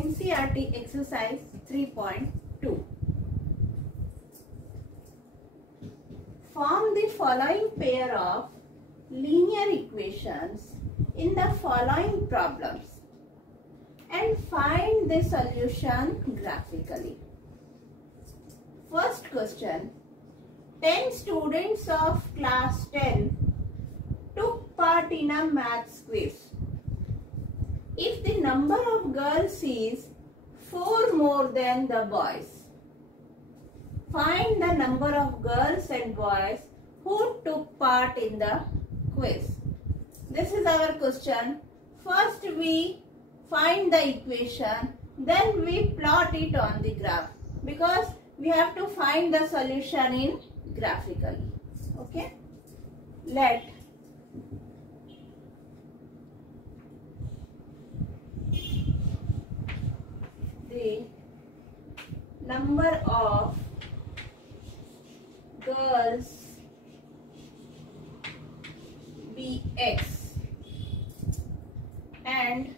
NCERT exercise 3.2. Form the following pair of linear equations in the following problems and find the solution graphically. First question. 10 students of class 10 took part in a maths quiz. If the number of girls is 4 more than the boys, find the number of girls and boys who took part in the quiz. This is our question. First we find the equation, then we plot it on the graph because we have to find the solution in graphically. Okay. Let the number of girls be X and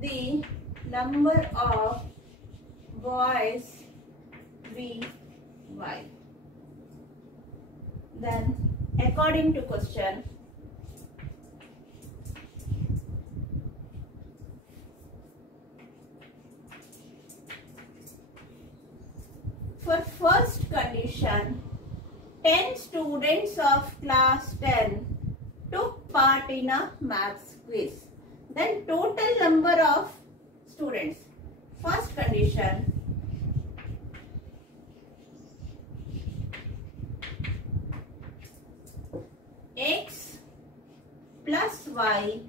the number of boys be Y. Then according to question, for first condition, 10 students of class 10 took part in a maths quiz. Then total number of students. First condition, X plus Y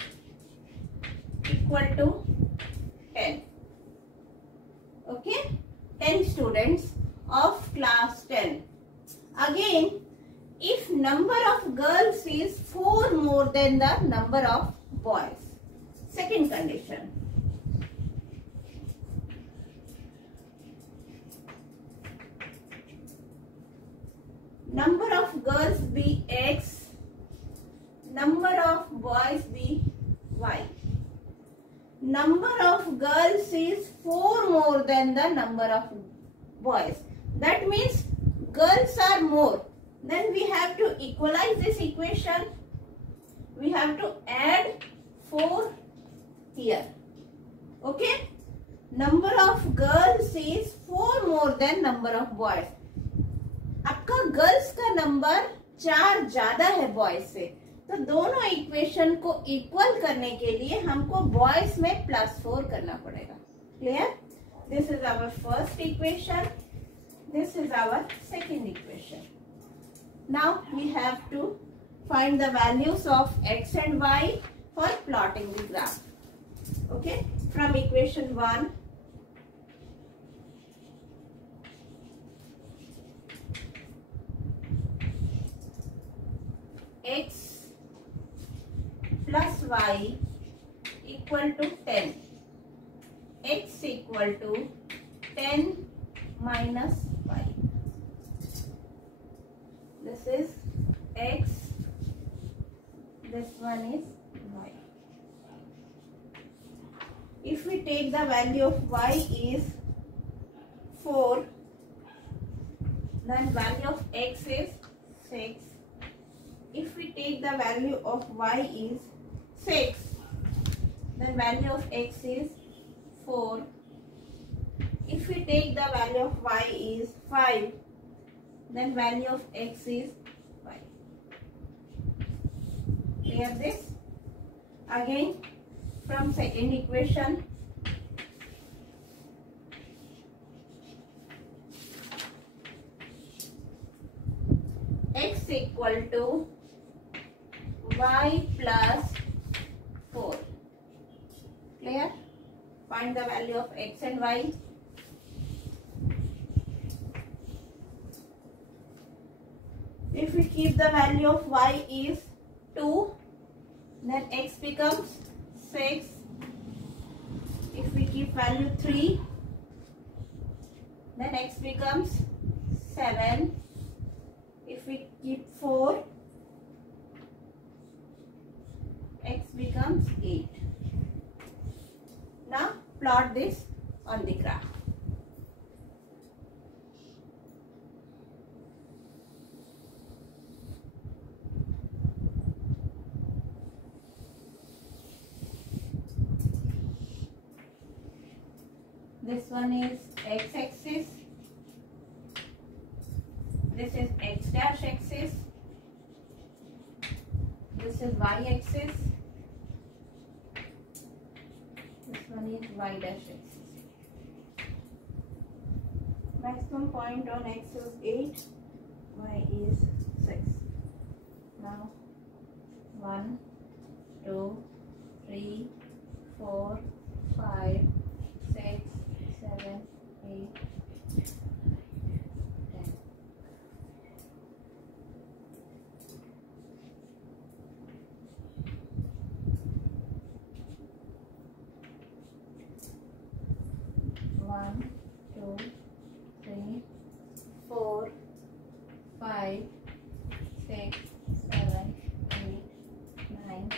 equal to 10. Okay, 10 students of class 10. Again, if number of girls is 4 more than the number of boys. Second condition. Number of girls be X, number of boys be Y. Number of girls is 4 more than the number of boys. That means girls are more. Then we have to equalize this equation. We have to add 4 here. Okay. Number of girls is 4 more than number of boys. आपका girls का number 4 ज्यादा है boys से, तो दोनों equation को equal करने के लिए हमको बॉयज में +4 करना पड़ेगा. Clear? This is our first equation. This is our second equation. Now we have to find the values of X and Y for plotting the graph. Okay, from equation 1, X plus Y equal to 10. X equal to 10 minus Y. This is X, this one is Y. If we take the value of Y is 4, then value of X is 6. If we take the value of Y is 6, then value of X is 4. If we take the value of Y is 5, then value of X is 5. Clear this? Again, from second equation, X equal to Y plus 4. Clear? Find the value of X and Y. If we keep the value of Y is 2, then X becomes 6. If we keep value 3, then X becomes 7. If we keep 4, X becomes 8. Now plot this on the graph. This one is x-axis, this is x dash axis, this is y-axis, this one is y dash axis. Maximum point on x is 8, y is 6. Now 1, 2, 3, 4, 5, 6, 7, 8, 10. One, 2, 3, 4, 5, 6, 7, 8, 9, 10.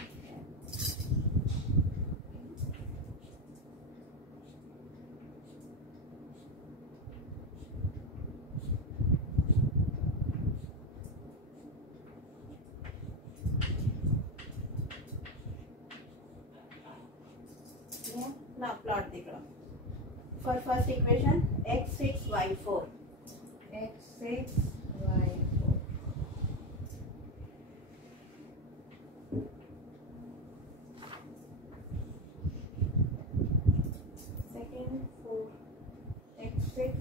Yeah. Now plot the graph. For first equation, x6, y4. x6, y4. Second, 4. x6,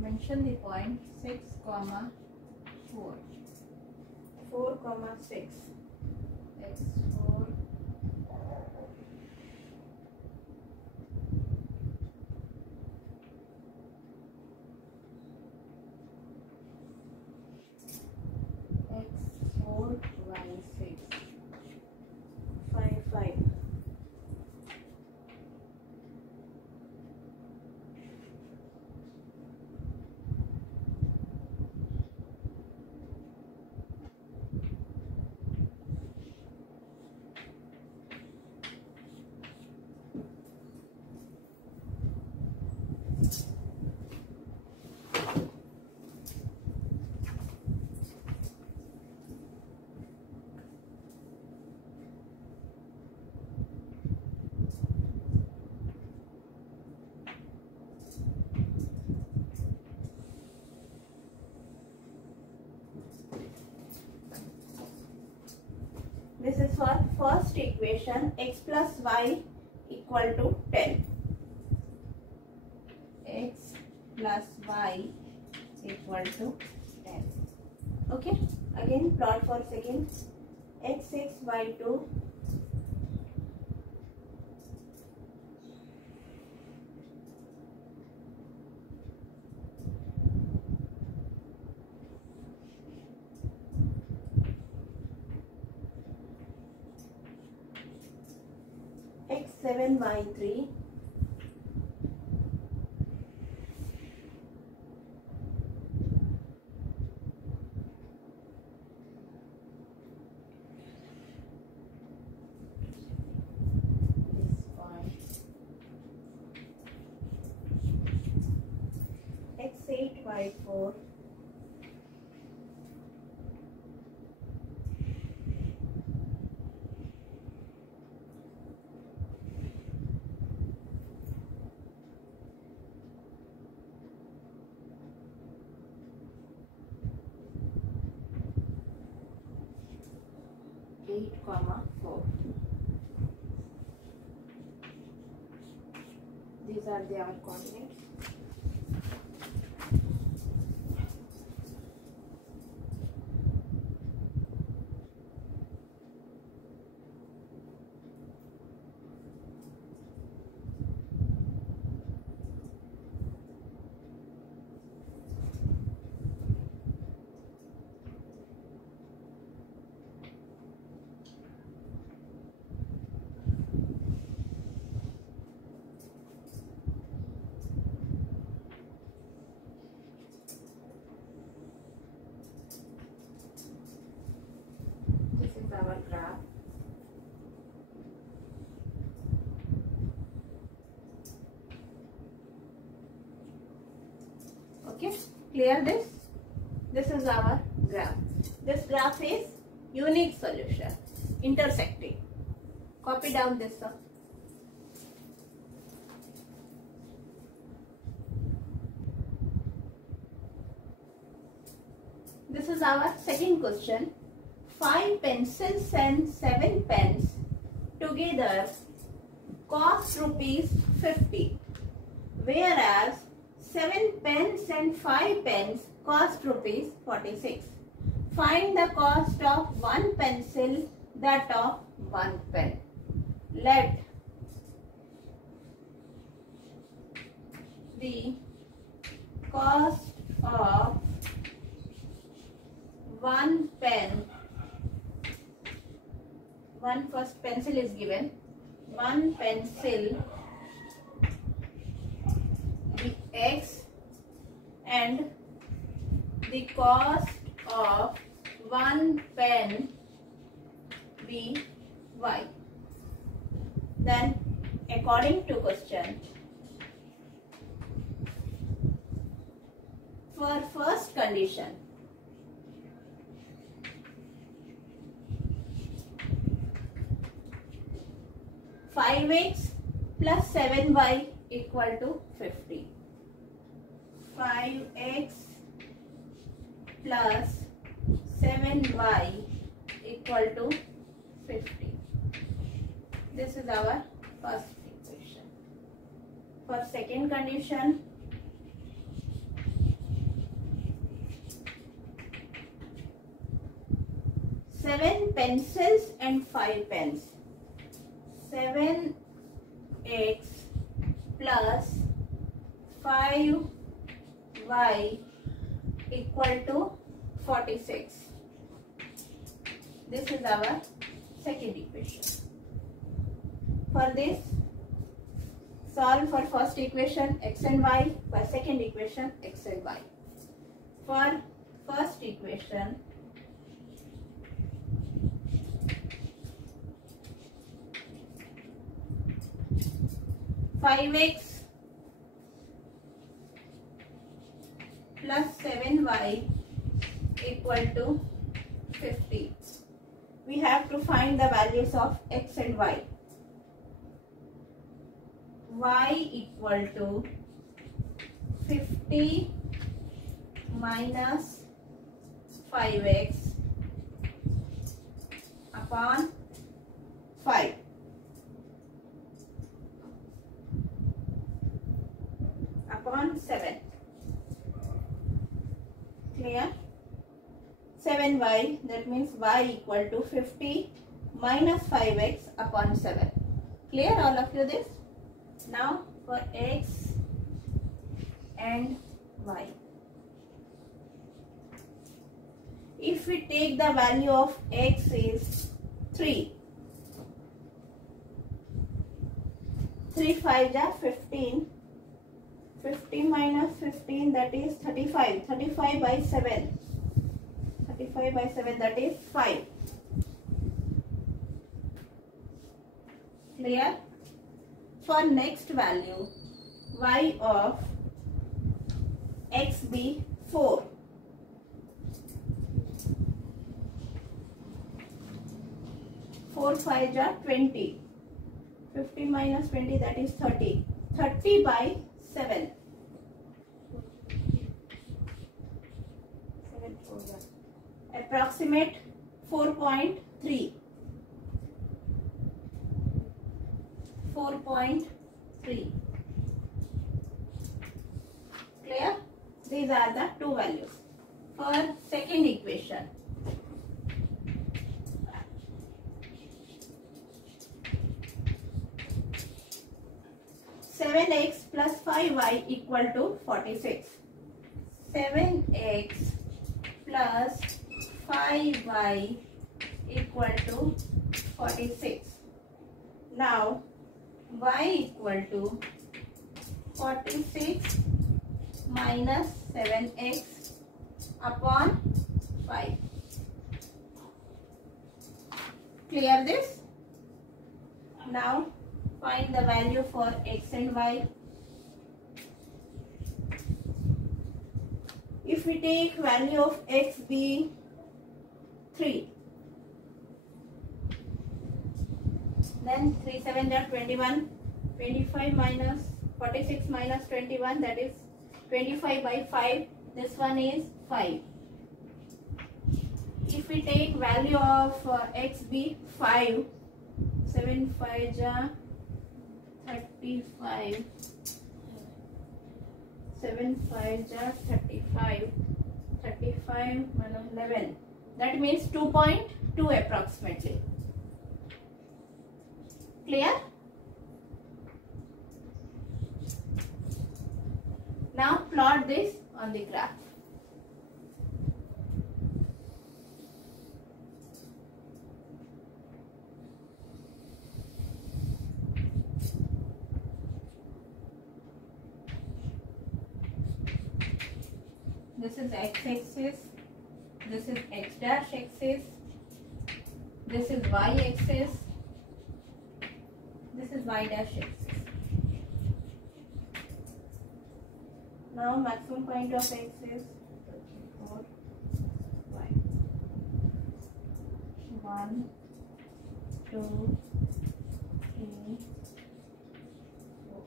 mention the point 6, 4. 4, 6. x4. x4, y6. 5, 5. This is for first equation, x plus y equal to 10. X plus y equal to 10. Okay, again plot for second, x6, y2. x7, y3. This point. x8, y4. Eight, 4. These are their coordinates. Our graph. Okay, clear this? This is our graph. This graph is unique solution, intersecting. Copy down this one. This is our second question. 5 pencils and 7 pens together cost ₹50, whereas 7 pens and 5 pens cost ₹46. Find the cost of one pencil, that of one pen. Let the cost of one pen, one first pencil is given, one pencil be X and the cost of one pen be Y. Then according to question, for first condition, 5x plus 7y equal to 50. 5x plus 7y equal to 50. This is our first equation. For second condition, seven pencils and 5 pens. 7x plus 5y equal to 46. This is our second equation. For this, solve for first equation x and y, for second equation x and y. For first equation, 5x plus 7y equal to 50. We have to find the values of x and y. Y equal to 50 minus 5x upon 5. Upon 7. Clear? 7y, that means y equal to 50 minus 5x upon 7. Clear all of you this? Now for x and y. If we take the value of x is 3. 3 5 ja 15. 50 minus 15, that is 35. 35 by 7. 35 by 7, that is 5. Clear? For next value, y of x be 4. 4 5 ja 20. 50 minus 20, that is 30. 30 by 7. 7 4 ja. Approximate 4.3. 4.3. Clear? These are the two values. For second equation, seven x plus 5y equal to 46. 7x plus 5y equal to 46. Now y equal to 46 minus 7x upon 5. Clear this? Now find the value for x and y. if we take value of x be 3, then 3 7 are 21, 25 minus 46 minus 21, that is 25 by 5, this one is 5. If we take value of x be 5, 7 5 are 35, 7 5 are 35, 35 minus 11, that means 2.2 approximately. Clear? Now plot this on the graph. This is x-axis, this is x dash axis, this is y-axis, this is y dash axis. Now maximum point of x is 4, 5. 1, 2, 3, 4.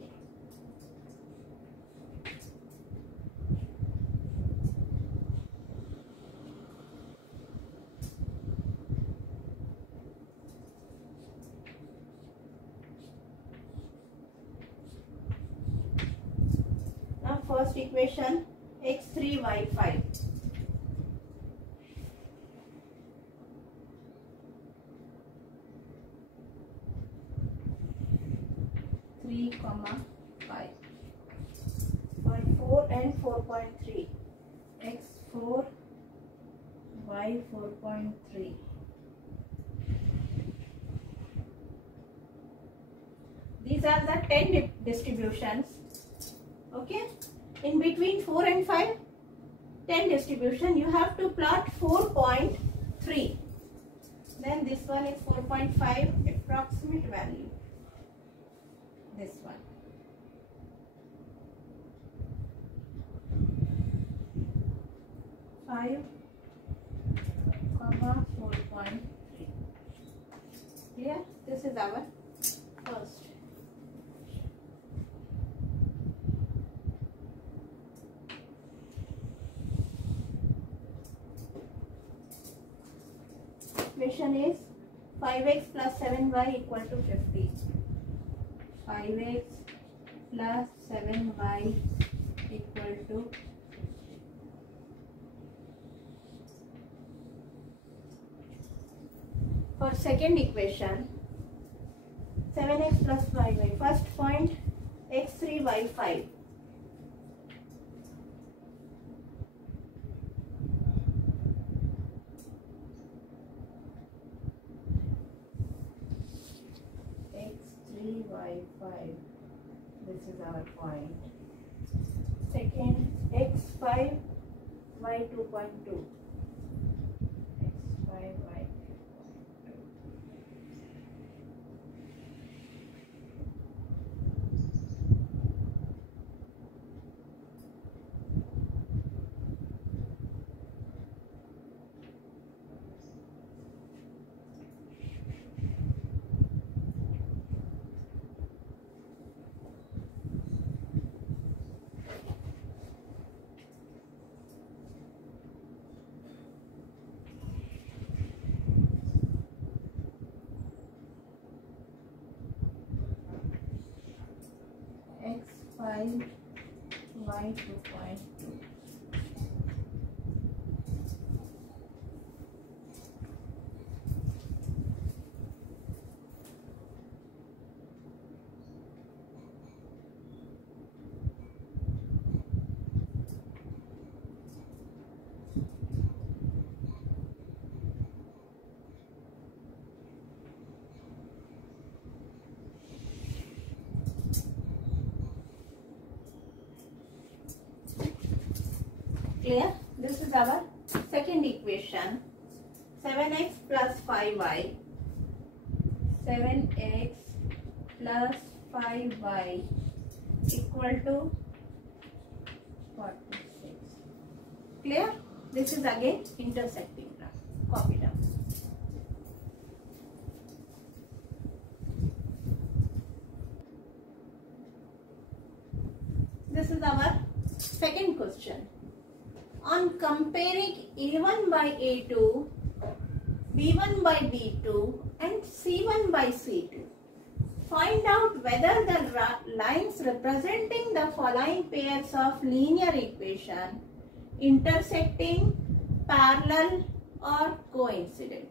First equation x3 y5. Three comma 5 for 4 and 4.3, x4 y 4.3. These are the 10 distributions. Okay. In between 4 and 5, 10 distribution, you have to plot 4.3. Then this one is 4.5, approximate value. This one. Five, 4.3. Clear? This is our first. Equation is 5x plus 7y equal to 50. 5x plus 7y equal to 50. For second equation, 7x plus 5y. First point, x3 y5. y5, this is our point. Second, x5 y 2.2, x5 y 2.2. x5 y 2.2. Clear? This is our second equation. 7x plus 5y. 7x plus 5y equal to 46. Clear? This is again intersecting term. Copy down. This is our second question. On comparing A1 by A2, B1 by B2 and C1 by C2, find out whether the lines representing the following pairs of linear equation intersecting, parallel or coincident.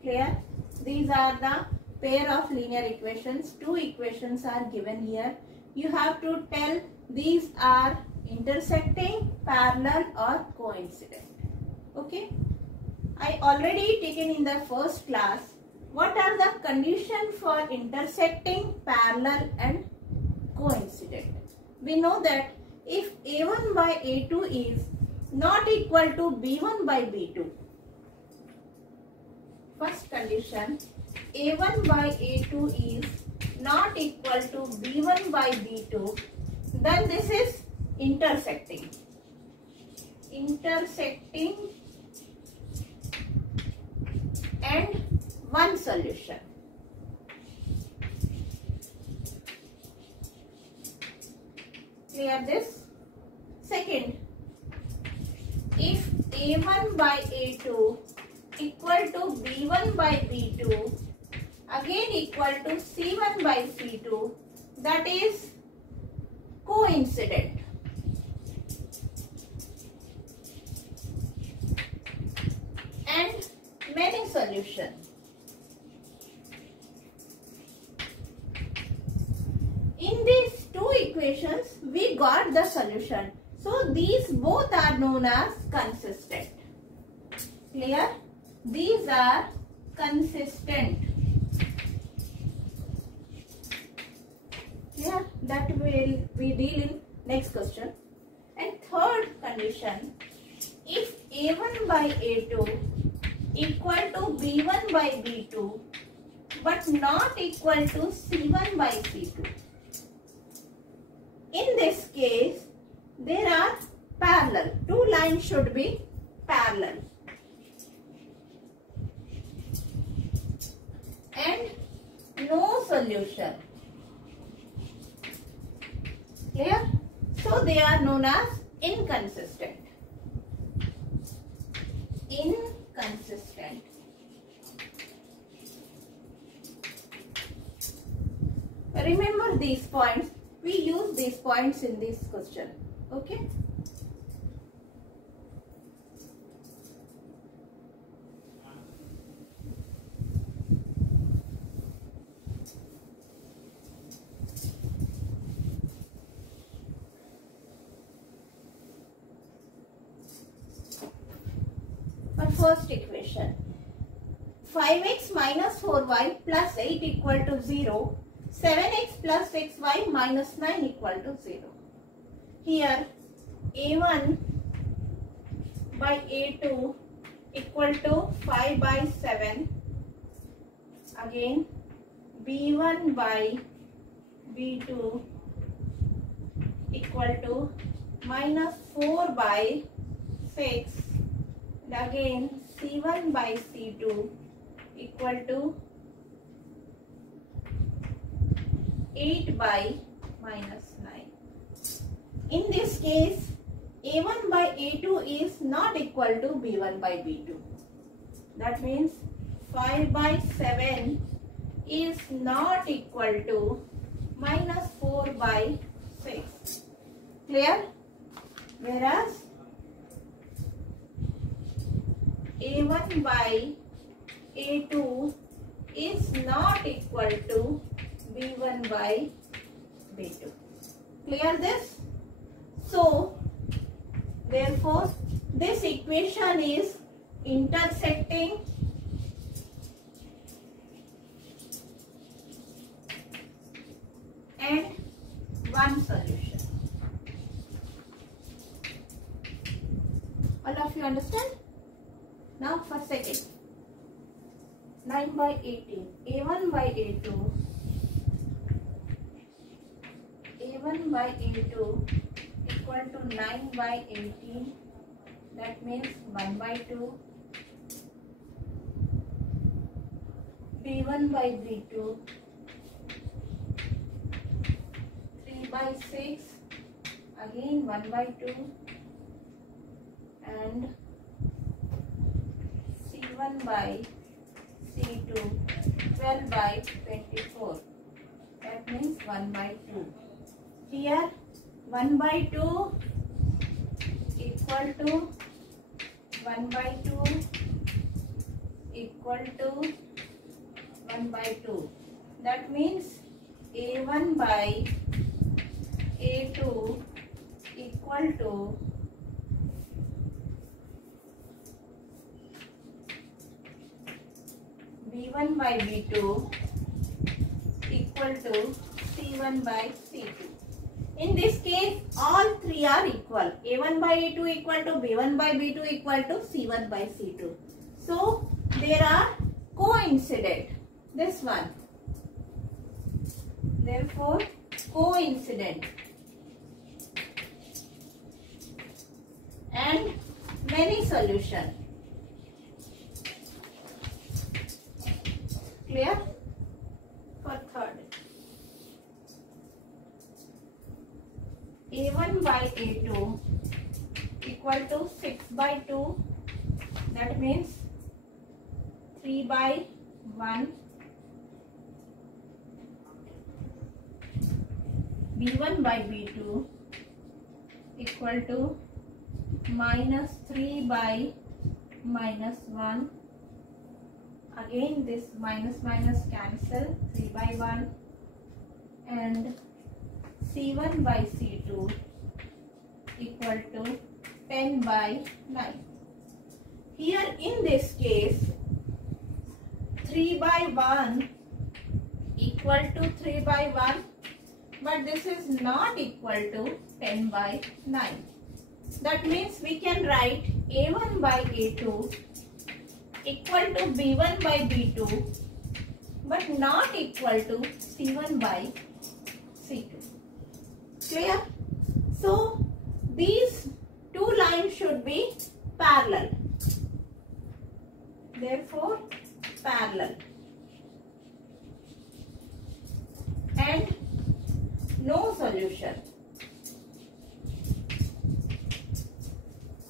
Clear? These are the pair of linear equations. Two equations are given here. You have to tell these are intersecting, parallel or coincident. Okay? I already taken in the first class what are the conditions for intersecting, parallel and coincident. We know that if A1 by A2 is not equal to B1 by B2, first condition, A1 by A2 is not equal to B1 by B2, then this is intersecting. Intersecting and one solution. Clear this? Second, if A1 by A2 equal to B1 by B2, again equal to C1 by C2, that is coincident. And many solutions. In these two equations, we got the solution. So these both are known as consistent. Clear? These are consistent. Clear? That will we deal in next question. And third condition, if A1 by A2 equal to B1 by B2 but not equal to C1 by C2. In this case, there are parallel. Two lines should be parallel. And no solution. Clear? So they are known as inconsistent. Inconsistent. Remember these points. We use these points in this question. Okay? Our first equation. 5x minus 4y plus 8 equal to 0. 7x plus 6y minus 9 equal to 0. Here A1 by A2 equal to 5 by 7. Again B1 by B2 equal to minus 4 by 6. And again C1 by C2 equal to 8 by minus 9. In this case, A1 by A2 is not equal to B1 by B2. That means 5 by 7 is not equal to minus 4 by 6. Clear? Whereas A1 by A2 is not equal to B1 by B2. Clear this? So, therefore, this equation is intersecting and one solution. All of you understand? Now for second. 9 by 18. A1 by A2. A1 by A2 equal to 9 by 18. That means 1 by 2 B1 by B2 3 by 6 again 1 by 2 and C1 by C2 12 by 24. That means 1 by 2. Here 1 by 2 equal to 1 by 2 equal to 1 by 2. That means A1 by A2 equal to B1 by B2 equal to C1 by C2. In this case, all three are equal. A1 by A2 equal to B1 by B2 equal to C1 by C2. So, they are coincident. This one. Therefore, coincident. And many solution. Clear? For third. A1 by A2 equal to 6 by 2. That means 3 by 1. B1 by B2 equal to minus 3 by minus 1. Again this minus minus cancel, 3 by 1 and C1 by C2 equal to 10 by 9. Here in this case 3 by 1 equal to 3 by 1, but this is not equal to 10 by 9. That means we can write A1 by A2 equal to B1 by B2 but not equal to C1 by C2. Clear? So these two lines should be parallel. Therefore parallel. And no solution.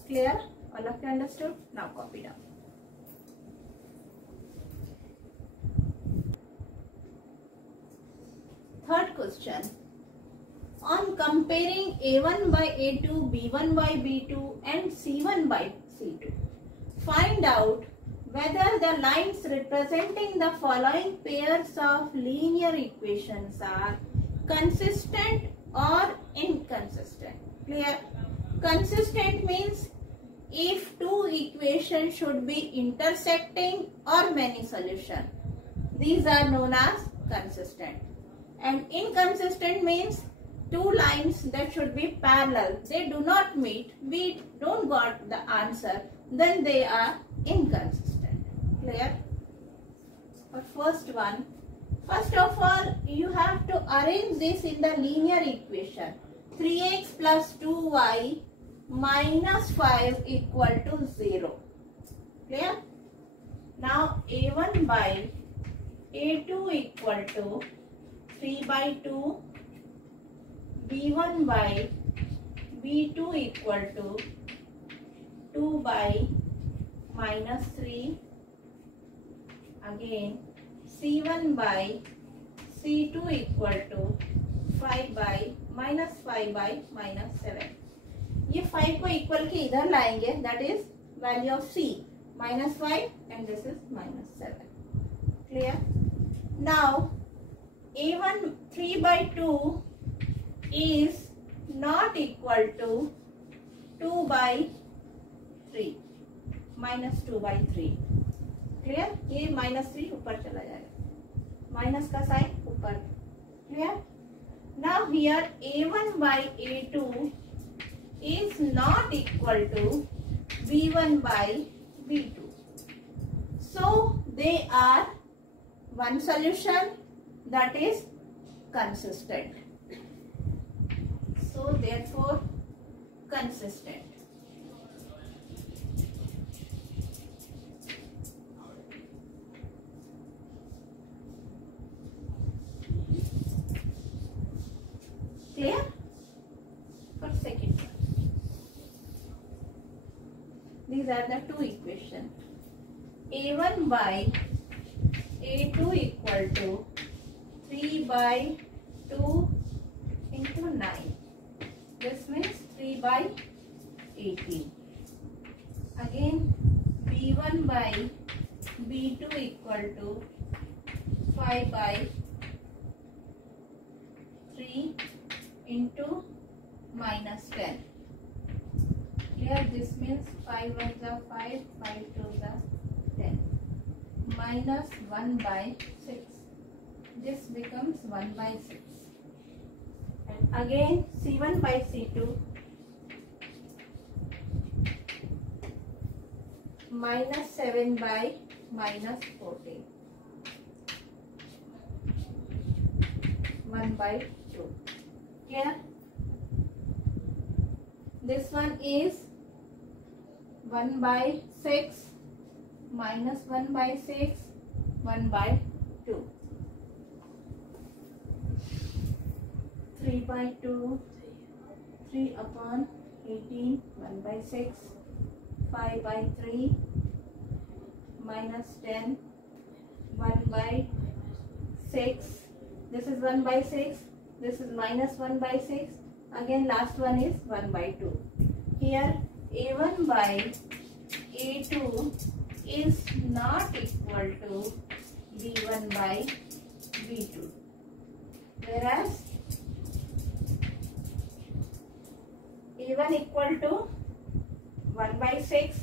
Clear? All of you understood? Now copy down. Third question. On comparing A1 by A2, B1 by B2 and C1 by C2, find out whether the lines representing the following pairs of linear equations are consistent or inconsistent. Clear? Consistent means if two equations should be intersecting or many solutions. These are known as consistent. And inconsistent means two lines that should be parallel. They do not meet. We don't got the answer. Then they are inconsistent. Clear? For first one, first of all, you have to arrange this in the linear equation. 3x plus 2y minus 5 equal to 0. Clear? Now A1 by A2 equal to 3 by 2. B1 by B2 equal to 2 by minus 3. Again C1 by C2 equal to 5 by minus 5 by minus 7. ये 5 को equal के इधर लाएंगे, that is value of C minus 5 and this is minus 7. Clear? Now A1 3 by 2 is not equal to 2 by 3 minus 2 by 3. Clear? ये minus 3 ऊपर चला जाएगा, minus का sign ऊपर. Clear? Now here A1 by A2 is not equal to B1 by B2. So they are one solution, that is consistent. So therefore consistent. second one. These are the two equations. A1 by A2 equal to 3 by 2 into 9. This means 3 by 18. Again, B1 by B2 equal to 5 by 3 into minus 10. Here this means 5 1s are 5, 5 2s are 10. Minus 1 by 6. This becomes 1 by 6. And again C1 by C2 minus 7 by minus 14. 1 by 2. Here this one is 1 by 6 minus 1 by 6, 1 by 2. 3 by 2, 3 upon 18, 1 by 6, 5 by 3, minus 10, 1 by 6. This is 1 by 6, this is minus 1 by 6. Again last one is 1 by 2. Here A1 by A2 is not equal to B1 by B2. Whereas A1 equal to 1 by 6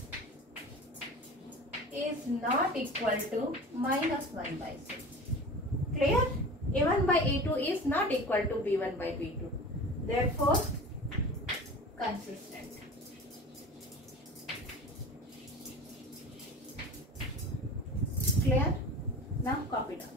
is not equal to minus 1 by 6. Clear? A1 by A2 is not equal to B1 by B2. Therefore, consistent. Clear? Now copy down.